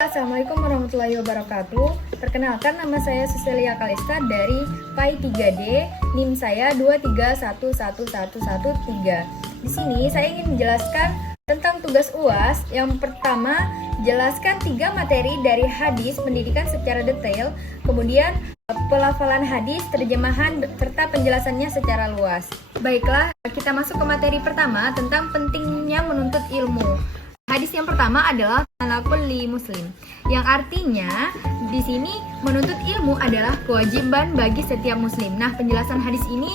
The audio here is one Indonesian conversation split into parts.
Assalamualaikum warahmatullahi wabarakatuh. Perkenalkan, nama saya Suselia Kalista dari PAI 3D, NIM saya 2311113. Di sini saya ingin menjelaskan tentang tugas UAS. Yang pertama, jelaskan 3 materi dari hadis pendidikan secara detail, kemudian pelafalan hadis, terjemahan, serta penjelasannya secara luas. Baiklah, kita masuk ke materi pertama tentang pentingnya menuntut ilmu. Hadis yang pertama adalah ala kulli muslim, yang artinya di sini menuntut ilmu adalah kewajiban bagi setiap muslim. Nah, penjelasan hadis ini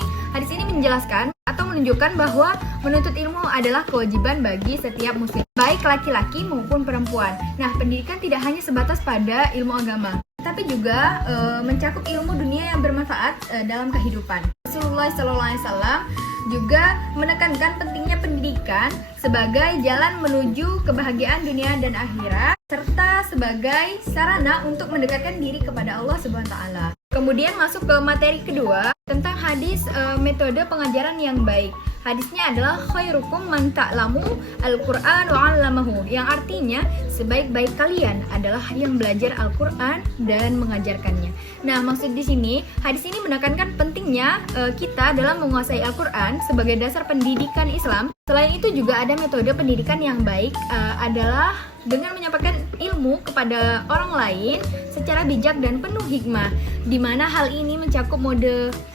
menjelaskan atau menunjukkan bahwa menuntut ilmu adalah kewajiban bagi setiap muslim, baik laki-laki maupun perempuan. Nah, pendidikan tidak hanya sebatas pada ilmu agama, tapi juga mencakup ilmu dunia yang bermanfaat dalam kehidupan. Rasulullah SAW juga menekankan pentingnya pendidikan sebagai jalan menuju kebahagiaan dunia dan akhirat, serta sebagai sarana untuk mendekatkan diri kepada Allah SWT. Kemudian masuk ke materi kedua tentang hadis metode pengajaran yang baik. Hadisnya adalah khairukum man ta'lamu al-Qur'an wa 'allamahu, yang artinya sebaik-baik kalian adalah yang belajar Al-Qur'an dan mengajarkannya. Nah, maksud di sini hadis ini menekankan pentingnya kita dalam menguasai Al-Qur'an sebagai dasar pendidikan Islam. Selain itu juga ada metode pendidikan yang baik adalah dengan menyampaikan ilmu kepada orang lain secara bijak dan penuh hikmah, di mana hal ini mencakup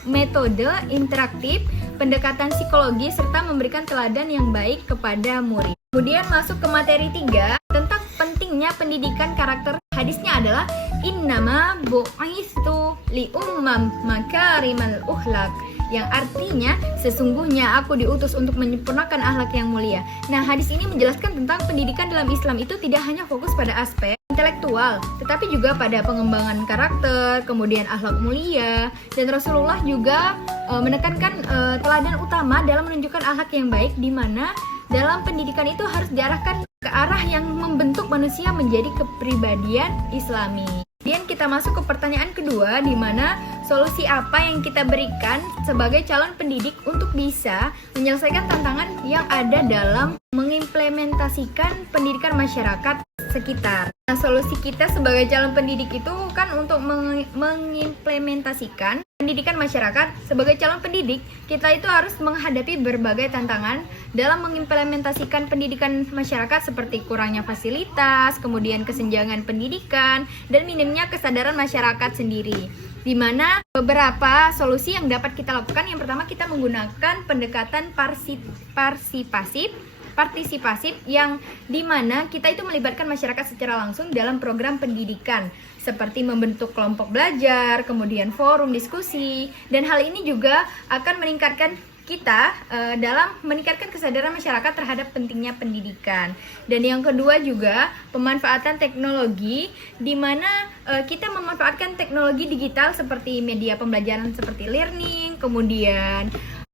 metode interaktif, pendekatan psikologi, serta memberikan teladan yang baik kepada murid. Kemudian masuk ke materi 3 tentang pentingnya pendidikan karakter. Hadisnya adalah innama bu'istu li ummam makarimal ukhlaq, yang artinya sesungguhnya aku diutus untuk menyempurnakan akhlak yang mulia. Nah, hadis ini menjelaskan tentang pendidikan dalam Islam itu tidak hanya fokus pada aspek intelektual, tetapi juga pada pengembangan karakter, kemudian akhlak mulia, dan Rasulullah juga menekankan teladan utama dalam menunjukkan akhlak yang baik, di mana dalam pendidikan itu harus diarahkan ke arah yang membentuk manusia menjadi kepribadian Islami. Kemudian kita masuk ke pertanyaan kedua, di mana solusi apa yang kita berikan sebagai calon pendidik untuk bisa menyelesaikan tantangan yang ada dalam mengimplementasikan pendidikan masyarakat sekitar. Nah, solusi kita sebagai calon pendidik itu kan untuk mengimplementasikan pendidikan masyarakat. Sebagai calon pendidik, kita itu harus menghadapi berbagai tantangan dalam mengimplementasikan pendidikan masyarakat, seperti kurangnya fasilitas, kemudian kesenjangan pendidikan, dan minimnya kesadaran masyarakat sendiri. Di mana beberapa solusi yang dapat kita lakukan, yang pertama kita menggunakan pendekatan partisipasif, yang dimana kita itu melibatkan masyarakat secara langsung dalam program pendidikan, seperti membentuk kelompok belajar, kemudian forum diskusi, dan hal ini juga akan meningkatkan kita dalam meningkatkan kesadaran masyarakat terhadap pentingnya pendidikan. Dan yang kedua juga pemanfaatan teknologi, di mana kita memanfaatkan teknologi digital seperti media pembelajaran seperti learning, kemudian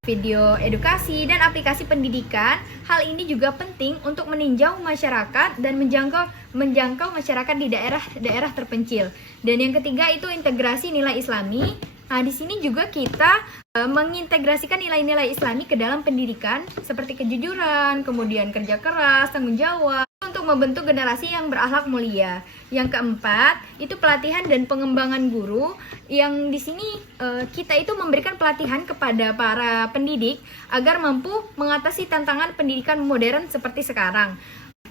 video edukasi, dan aplikasi pendidikan. Hal ini juga penting untuk meninjau masyarakat dan menjangkau masyarakat di daerah terpencil. Dan yang ketiga itu integrasi nilai Islami. Nah, di sini juga kita mengintegrasikan nilai-nilai Islami ke dalam pendidikan, seperti kejujuran, kemudian kerja keras, tanggung jawab, untuk membentuk generasi yang berakhlak mulia. Yang keempat, itu pelatihan dan pengembangan guru, yang di sini kita itu memberikan pelatihan kepada para pendidik agar mampu mengatasi tantangan pendidikan modern seperti sekarang,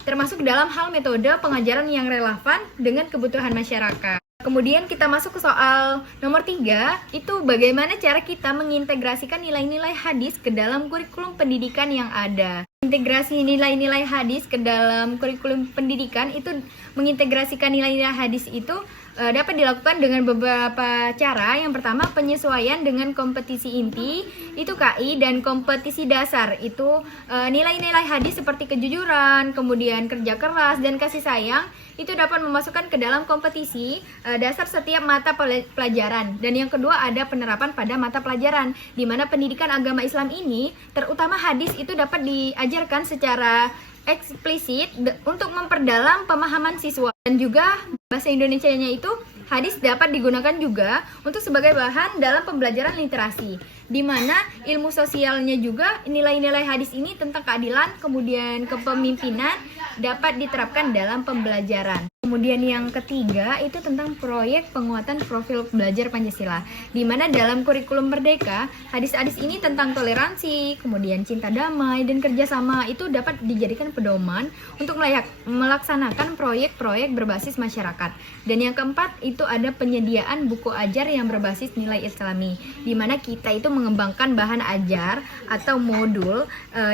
termasuk dalam hal metode pengajaran yang relevan dengan kebutuhan masyarakat. Kemudian kita masuk ke soal nomor 3, itu bagaimana cara kita mengintegrasikan nilai-nilai hadis ke dalam kurikulum pendidikan yang ada. Integrasi nilai-nilai hadis ke dalam kurikulum pendidikan itu, mengintegrasikan nilai-nilai hadis itu dapat dilakukan dengan beberapa cara. Yang pertama, penyesuaian dengan kompetisi inti, itu KI, dan kompetisi dasar, itu nilai-nilai hadis seperti kejujuran, kemudian kerja keras, dan kasih sayang, itu dapat memasukkan ke dalam kompetisi dasar setiap mata pelajaran. Dan yang kedua ada penerapan pada mata pelajaran, di mana pendidikan agama Islam ini, terutama hadis, itu dapat diajarkan secara eksplisit untuk memperdalam pemahaman siswa. Dan juga bahasa Indonesianya itu, hadis dapat digunakan juga untuk sebagai bahan dalam pembelajaran literasi, di mana ilmu sosialnya juga nilai-nilai hadis ini tentang keadilan, kemudian kepemimpinan dapat diterapkan dalam pembelajaran. Kemudian yang ketiga itu tentang proyek penguatan profil belajar Pancasila, di mana dalam kurikulum Merdeka, hadis-hadis ini tentang toleransi, kemudian cinta damai, dan kerjasama itu dapat dijadikan pedoman untuk melaksanakan proyek-proyek berbasis masyarakat. Dan yang keempat itu ada penyediaan buku ajar yang berbasis nilai Islami, di mana kita itu mengembangkan bahan ajar atau modul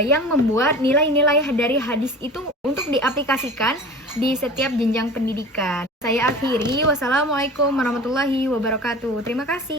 yang membuat nilai-nilai dari hadis itu untuk diaplikasikan di setiap jenjang pendidikan. Saya akhiri, wassalamualaikum warahmatullahi wabarakatuh. Terima kasih.